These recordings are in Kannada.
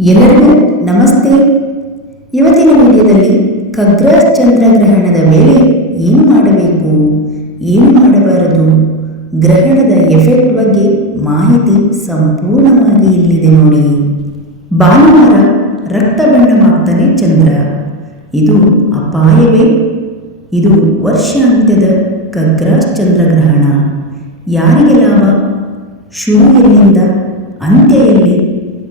ಎಲ್ಲರಿಗೂ ನಮಸ್ತೆ. ಇವತ್ತಿನ ವಿಡಿಯೋದಲ್ಲಿ ಖಗ್ರಾಸ್ ಚಂದ್ರಗ್ರಹಣದ ಮೇಲೆ ಏನು ಮಾಡಬೇಕು? ಏನು ಮಾಡಬಾರದು? ಗ್ರಹಣದ ಎಫೆಕ್ಟ್ ಬಗ್ಗೆ ಮಾಹಿತಿ ಸಂಪೂರ್ಣವಾಗಿ ಇಲ್ಲಿದೆ ನೋಡಿ. ಭಾನುವಾರ ರಕ್ತ ಬಣ್ಣವಾಗ್ತಾನೆ ಚಂದ್ರ. ಇದು ಅಪಾಯವೇ? ಇದು ವರ್ಷಾಂತ್ಯದ ಖಗ್ರಾಸ್ ಚಂದ್ರಗ್ರಹಣ ಯಾರಿಗೆ ಲಾಭ? ಶುರುವಿನಿಂದ ಅಂತ್ಯ ಎಲ್ಲಿ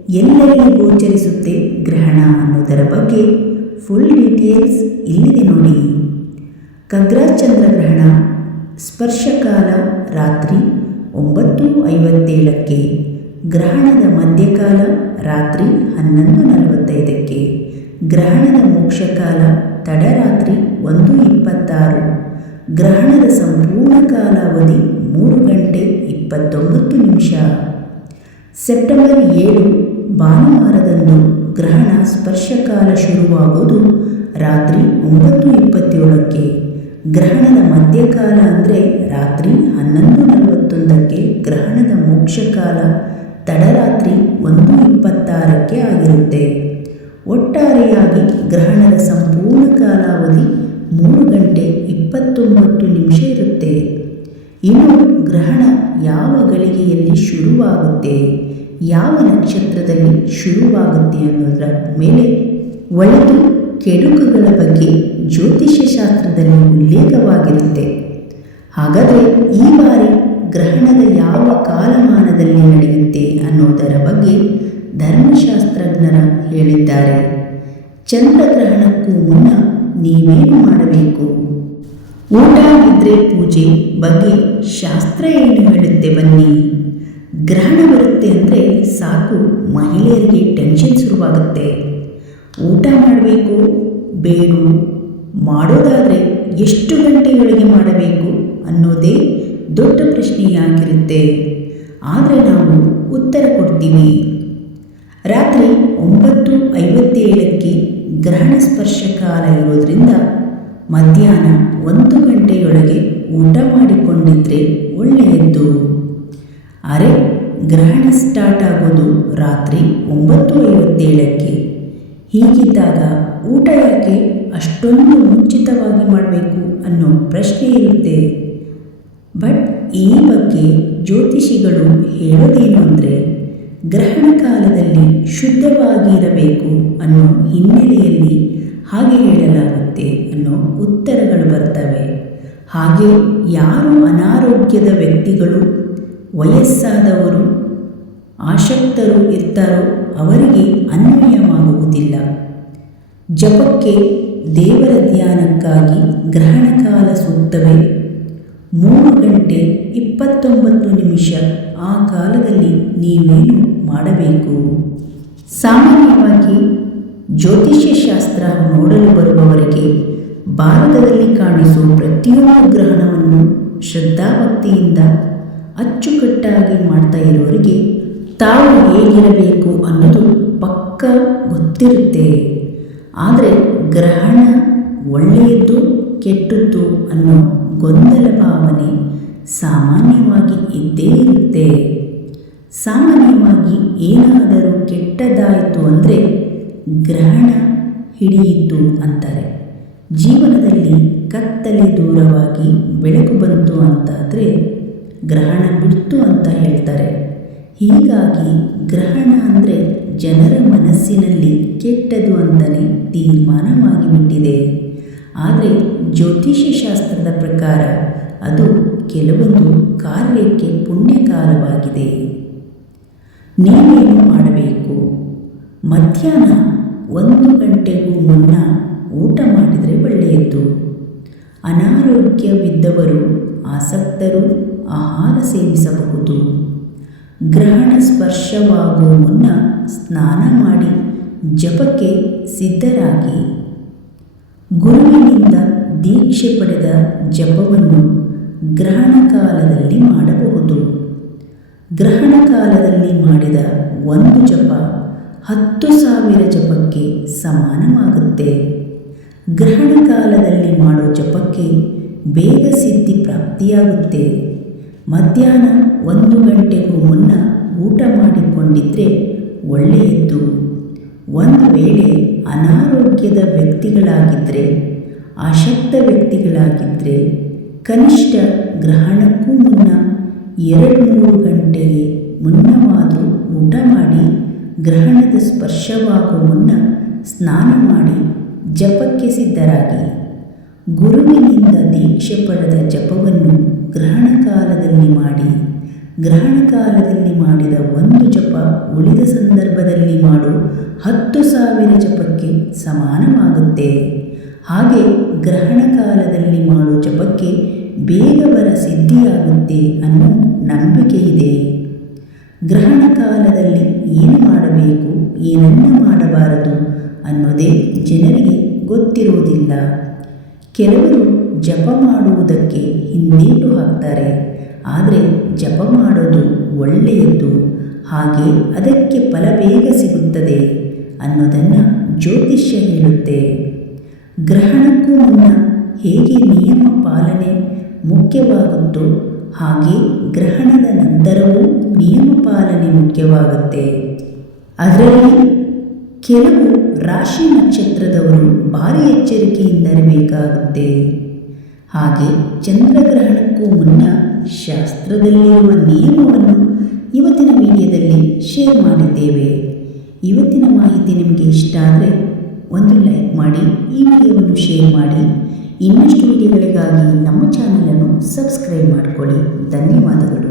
ಎಲ್ಲೆಲ್ಲಿ ಗೋಚರಿಸುತ್ತೆ ಗ್ರಹಣ ಅನ್ನೋದರ ಬಗ್ಗೆ ಫುಲ್ ಡೀಟೇಲ್ಸ್ ಇಲ್ಲಿದೆ ನೋಡಿ. ಕಗ್ರಾಚಂದ್ರ ಚಂದ್ರಗ್ರಹಣ ಸ್ಪರ್ಶಕಾಲ ರಾತ್ರಿ ಒಂಬತ್ತು ಐವತ್ತೇಳಕ್ಕೆ, ಗ್ರಹಣದ ಮಧ್ಯಕಾಲ ರಾತ್ರಿ ಹನ್ನೊಂದು ನಲವತ್ತೈದಕ್ಕೆ, ಗ್ರಹಣದ ಮೋಕ್ಷಕಾಲ ತಡರಾತ್ರಿ ಒಂದು ಇಪ್ಪತ್ತಾರು, ಗ್ರಹಣದ ಸಂಪೂರ್ಣ ಕಾಲಾವಧಿ ಮೂರು ಗಂಟೆ ಇಪ್ಪತ್ತೊಂಬತ್ತು ನಿಮಿಷ. ಸೆಪ್ಟೆಂಬರ್ ಏಳು ಭಾನುವಾರದಂದು ಗ್ರಹಣ ಸ್ಪರ್ಶಕಾಲ ಶುರುವಾಗೋದು ರಾತ್ರಿ ಒಂಬತ್ತು ಇಪ್ಪತ್ತೇಳಕ್ಕೆ. ಗ್ರಹಣದ ಮಧ್ಯಕಾಲ ಅಂದರೆ ರಾತ್ರಿ ಹನ್ನೊಂದು ನಲವತ್ತೊಂದಕ್ಕೆ ಗ್ರಹಣದ ಮೋಕ್ಷಕಾಲ, ತಡರಾತ್ರಿ ಒಂದು ಇಪ್ಪತ್ತಾರಕ್ಕೆ ಆಗಿರುತ್ತೆ. ಒಟ್ಟಾರೆಯಾಗಿ ಗ್ರಹಣದ ಸಂಪೂರ್ಣ ಕಾಲಾವಧಿ ಮೂರು ಗಂಟೆ ಇಪ್ಪತ್ತೊಂಬತ್ತು ನಿಮಿಷ ಇರುತ್ತೆ. ಇನ್ನು ಗ್ರಹಣ ಯಾವ ಗಳಿಗೆಯಲ್ಲಿ ಶುರುವಾಗುತ್ತೆ? ಯಾವ ನಕ್ಷತ್ರದಲ್ಲಿ ಶುರುವಾಗುತ್ತೆ ಅನ್ನೋದರ ಮೇಲೆ ಒಳಿತು ಕೆಡುಕುಗಳ ಬಗ್ಗೆ ಜ್ಯೋತಿಷ್ಯ ಶಾಸ್ತ್ರದಲ್ಲಿ ಉಲ್ಲೇಖವಾಗಿರುತ್ತೆ. ಹಾಗಾದರೆ ಈ ಬಾರಿ ಗ್ರಹಣದ ಯಾವ ಕಾಲಮಾನದಲ್ಲಿ ನಡೆಯುತ್ತೆ ಅನ್ನೋದರ ಬಗ್ಗೆ ಧರ್ಮಶಾಸ್ತ್ರಜ್ಞರ ಹೇಳಿದ್ದಾರೆ. ಚಂದ್ರಗ್ರಹಣಕ್ಕೂ ಮುನ್ನ ನೀವೇನು ಮಾಡಬೇಕು? ಊಟ ಇದ್ರೆ ಪೂಜೆ ಬಗ್ಗೆ ಶಾಸ್ತ್ರ ಏನು ಹೇಳುತ್ತೆ ಬನ್ನಿ. ಗ್ರಹಣ ಬರುತ್ತೆ ಅಂದರೆ ಸಾಕು, ಮಹಿಳೆಯರಿಗೆ ಟೆನ್ಷನ್ ಶುರುವಾಗುತ್ತೆ. ಊಟ ಮಾಡಬೇಕು ಬೇಡು ಮಾಡೋದಾದರೆ ಎಷ್ಟು ಗಂಟೆಗಳಿಗೆ ಮಾಡಬೇಕು ಅನ್ನೋದೇ ದೊಡ್ಡ ಪ್ರಶ್ನೆಯಾಗಿರುತ್ತೆ. ಆದರೆ ನಾವು ಉತ್ತರ ಕೊಡ್ತೀವಿ. ರಾತ್ರಿ ಒಂಬತ್ತು ಐವತ್ತೇಳಕ್ಕೆ ಗ್ರಹಣ ಸ್ಪರ್ಶ ಕಾಲ ಇರೋದ್ರಿಂದ ಮಧ್ಯಾಹ್ನ ಒಂದು ಗಂಟೆಯೊಳಗೆ ಊಟ ಮಾಡಿಕೊಂಡಿದ್ರೆ ಒಳ್ಳೆಯದ್ದು ಅರೆ ಗ್ರಹಣ ಸ್ಟಾರ್ಟ್ ಆಗೋದು ರಾತ್ರಿ ಒಂಬತ್ತು ಐವತ್ತೇಳಕ್ಕೆ ಹೀಗಿದ್ದಾಗ ಊಟ ಯಾಕೆ ಅಷ್ಟೊಂದು ಮುಂಚಿತವಾಗಿ ಮಾಡಬೇಕು ಅನ್ನೋ ಪ್ರಶ್ನೆ ಇರುತ್ತೆ. ಬಟ್ ಈ ಬಗ್ಗೆ ಜ್ಯೋತಿಷಿಗಳು ಹೇಳೋದೇನು ಅಂದರೆ, ಗ್ರಹಣ ಕಾಲದಲ್ಲಿ ಶುದ್ಧವಾಗಿರಬೇಕು ಅನ್ನೋ ಹಿನ್ನೆಲೆಯಲ್ಲಿ ಹಾಗೆ ಹೇಳಲಾಗುತ್ತೆ ಅನ್ನೋ ಉತ್ತರಗಳು ಬರ್ತವೆ. ಹಾಗೆ ಯಾರು ಅನಾರೋಗ್ಯದ ವ್ಯಕ್ತಿಗಳು ವಯಸ್ಸಾದವರು ಆಸಕ್ತರು ಇರ್ತಾರೋ ಅವರಿಗೆ ಅನ್ವಯವಾಗುವುದಿಲ್ಲ. ಜಪಕ್ಕೆ ದೇವರ ಧ್ಯಾನಕ್ಕಾಗಿ ಗ್ರಹಣ ಕಾಲ ಸೂಕ್ತವೇ? ಮೂರು ಗಂಟೆ ಇಪ್ಪತ್ತೊಂಬತ್ತು ನಿಮಿಷ ಆ ಕಾಲದಲ್ಲಿ ನೀವೇನು ಮಾಡಬೇಕು? ಸಾಮಾನ್ಯವಾಗಿ ಜ್ಯೋತಿಷ್ಯ ಶಾಸ್ತ್ರ ನೋಡಲು ಬರುವವರಿಗೆ ಭಾರತದಲ್ಲಿ ಕಾಣಿಸುವ ಪ್ರತಿಯೊಂದು ಗ್ರಹಣವನ್ನು ಶ್ರದ್ಧಾಭಕ್ತಿಯಿಂದ ಅಚ್ಚುಕಟ್ಟಾಗಿ ಮಾಡ್ತಾ ಇರೋರಿಗೆ ತಾವು ಹೇಗಿರಬೇಕು ಅನ್ನೋದು ಪಕ್ಕ ಗೊತ್ತಿರುತ್ತೆ. ಆದರೆ ಗ್ರಹಣ ಒಳ್ಳೆಯದ್ದು ಕೆಟ್ಟದ್ದು ಅನ್ನೋ ಗೊಂದಲ ಭಾವನೆ ಸಾಮಾನ್ಯವಾಗಿ ಇದ್ದೇ ಇರುತ್ತೆ. ಸಾಮಾನ್ಯವಾಗಿ ಏನಾದರೂ ಕೆಟ್ಟದಾಯಿತು ಅಂದರೆ ಗ್ರಹಣ ಹಿಡಿಯಿತು ಅಂತಾರೆ. ಜೀವನದಲ್ಲಿ ಕತ್ತಲೆ ದೂರವಾಗಿ ಬೆಳಕು ಬಂತು ಅಂತಾದರೆ ಗ್ರಹಣ ಬಿಡ್ತು ಅಂತ ಹೇಳ್ತಾರೆ. ಹೀಗಾಗಿ ಗ್ರಹಣ ಅಂದರೆ ಜನರ ಮನಸ್ಸಿನಲ್ಲಿ ಕೆಟ್ಟದು ಅಂತಲೇ ತೀರ್ಮಾನವಾಗಿಬಿಟ್ಟಿದೆ ಆದರೆ ಜ್ಯೋತಿಷ್ಯ ಶಾಸ್ತ್ರದ ಪ್ರಕಾರ ಅದು ಕೆಲವೊಂದು ಕಾರ್ಯಕ್ಕೆ ಪುಣ್ಯಕಾಲವಾಗಿದೆ. ನೀವೇನು ಮಾಡಬೇಕು? ಮಧ್ಯಾಹ್ನ ಒಂದು ಗಂಟೆಗೂ ಮುನ್ನ ಊಟ ಮಾಡಿದರೆ ಒಳ್ಳೆಯದು. ಅನಾರೋಗ್ಯವಿದ್ದವರು ಆಸಕ್ತರು ಆಹಾರ ಸೇವಿಸಬಹುದು. ಗ್ರಹಣ ಸ್ಪರ್ಶವಾಗುವ ಮುನ್ನ ಸ್ನಾನ ಮಾಡಿ ಜಪಕ್ಕೆ ಸಿದ್ಧರಾಗಿ. ಗುರುವಿನಿಂದ ದೀಕ್ಷೆ ಪಡೆದ ಜಪವನ್ನು ಗ್ರಹಣ ಕಾಲದಲ್ಲಿ ಮಾಡಬಹುದು. ಗ್ರಹಣ ಕಾಲದಲ್ಲಿ ಮಾಡಿದ ಒಂದು ಜಪ ಹತ್ತು ಸಾವಿರ ಜಪಕ್ಕೆ ಸಮಾನವಾಗುತ್ತೆ. ಗ್ರಹಣ ಕಾಲದಲ್ಲಿ ಮಾಡೋ ಜಪಕ್ಕೆ ಬೇಗ ಸಿದ್ಧಿ ಪ್ರಾಪ್ತಿಯಾಗುತ್ತೆ. ಮಧ್ಯಾಹ್ನ ಒಂದು ಗಂಟೆಗೂ ಮುನ್ನ ಊಟ ಮಾಡಿಕೊಂಡಿದ್ದರೆ ಒಳ್ಳೆಯದ್ದು. ಒಂದು ವೇಳೆ ಅನಾರೋಗ್ಯದ ವ್ಯಕ್ತಿಗಳಾಗಿದ್ದರೆ ಅಶಕ್ತ ವ್ಯಕ್ತಿಗಳಾಗಿದ್ದರೆ ಕನಿಷ್ಠ ಗ್ರಹಣಕ್ಕೂ ಮುನ್ನ ಎರಡು ಮೂರು ಗಂಟೆಗೆ ಮುನ್ನವಾದು ಊಟ ಮಾಡಿ, ಗ್ರಹಣದ ಸ್ಪರ್ಶವಾಗುವ ಮುನ್ನ ಸ್ನಾನ ಮಾಡಿ ಜಪಕ್ಕೆ ಸಿದ್ಧರಾಗಿ. ಗುರುವಿನಿಂದ ದೀಕ್ಷೆ ಪಡೆದ ಜಪವನ್ನು ಗ್ರಹಣ ಕಾಲದಲ್ಲಿ ಮಾಡಿ, ಗ್ರಹಣ ಕಾಲದಲ್ಲಿ ಮಾಡಿದ ಒಂದು ಜಪ ಉಳಿದ ಸಂದರ್ಭದಲ್ಲಿ ಮಾಡು, ಹತ್ತು ಸಾವಿರ ಜಪಕ್ಕೆ ಸಮಾನವಾಗುತ್ತೆ. ಹಾಗೆ ಗ್ರಹಣ ಕಾಲದಲ್ಲಿ ಮಾಡೋ ಜಪಕ್ಕೆ ಬೇಗ ಬರ ಸಿದ್ಧಿಯಾಗುತ್ತೆ ಅನ್ನೋ ನಂಬಿಕೆ ಇದೆ. ಗ್ರಹಣ ಕಾಲದಲ್ಲಿ ಏನು ಮಾಡಬೇಕು, ಏನನ್ನು ಮಾಡಬಾರದು ಅನ್ನೋದೇ ಜನರಿಗೆ ಗೊತ್ತಿರುವುದಿಲ್ಲ. ಕೆಲವರು ಜಪ ಮಾಡುವುದಕ್ಕೆ ಹಿಂದೇಟು ಹಾಕ್ತಾರೆ. ಆದರೆ ಜಪ ಮಾಡೋದು ಒಳ್ಳೆಯದು, ಹಾಗೆ ಅದಕ್ಕೆ ಫಲ ಬೇಗ ಸಿಗುತ್ತದೆ ಅನ್ನೋದನ್ನು ಜ್ಯೋತಿಷ್ಯ ಹೇಳುತ್ತೆ. ಗ್ರಹಣಕ್ಕೂ ಮುನ್ನ ಹೇಗೆ ನಿಯಮ ಪಾಲನೆ ಮುಖ್ಯವಾಗುತ್ತೋ ಹಾಗೆ ಗ್ರಹಣದ ನಂತರವೂ ನಿಯಮ ಪಾಲನೆ ಮುಖ್ಯವಾಗುತ್ತೆ. ಅದರಲ್ಲಿ ಕೆಲವು ರಾಶಿ ನಕ್ಷತ್ರದವರು ಭಾರಿ ಎಚ್ಚರಿಕೆಯಿಂದಿರಬೇಕಾಗುತ್ತೆ ಹಾಗೆ ಚಂದ್ರಗ್ರಹಣಕ್ಕೂ ಮುನ್ನ ಶಾಸ್ತ್ರದಲ್ಲಿರುವ ನಿಯಮವನ್ನು ಇವತ್ತಿನ ವಿಡಿಯೋದಲ್ಲಿ ಶೇರ್ ಮಾಡಿದ್ದೇವೆ. ಇವತ್ತಿನ ಮಾಹಿತಿ ನಿಮಗೆ ಇಷ್ಟ ಆದರೆ ಒಂದು ಲೈಕ್ ಮಾಡಿ, ಈ ವಿಡಿಯೋವನ್ನು ಶೇರ್ ಮಾಡಿ. ಇನ್ನಷ್ಟು ವಿಡಿಯೋಗಳಿಗಾಗಿ ನಮ್ಮ ಚಾನಲನ್ನು ಸಬ್ಸ್ಕ್ರೈಬ್ ಮಾಡಿಕೊಳ್ಳಿ. ಧನ್ಯವಾದಗಳು.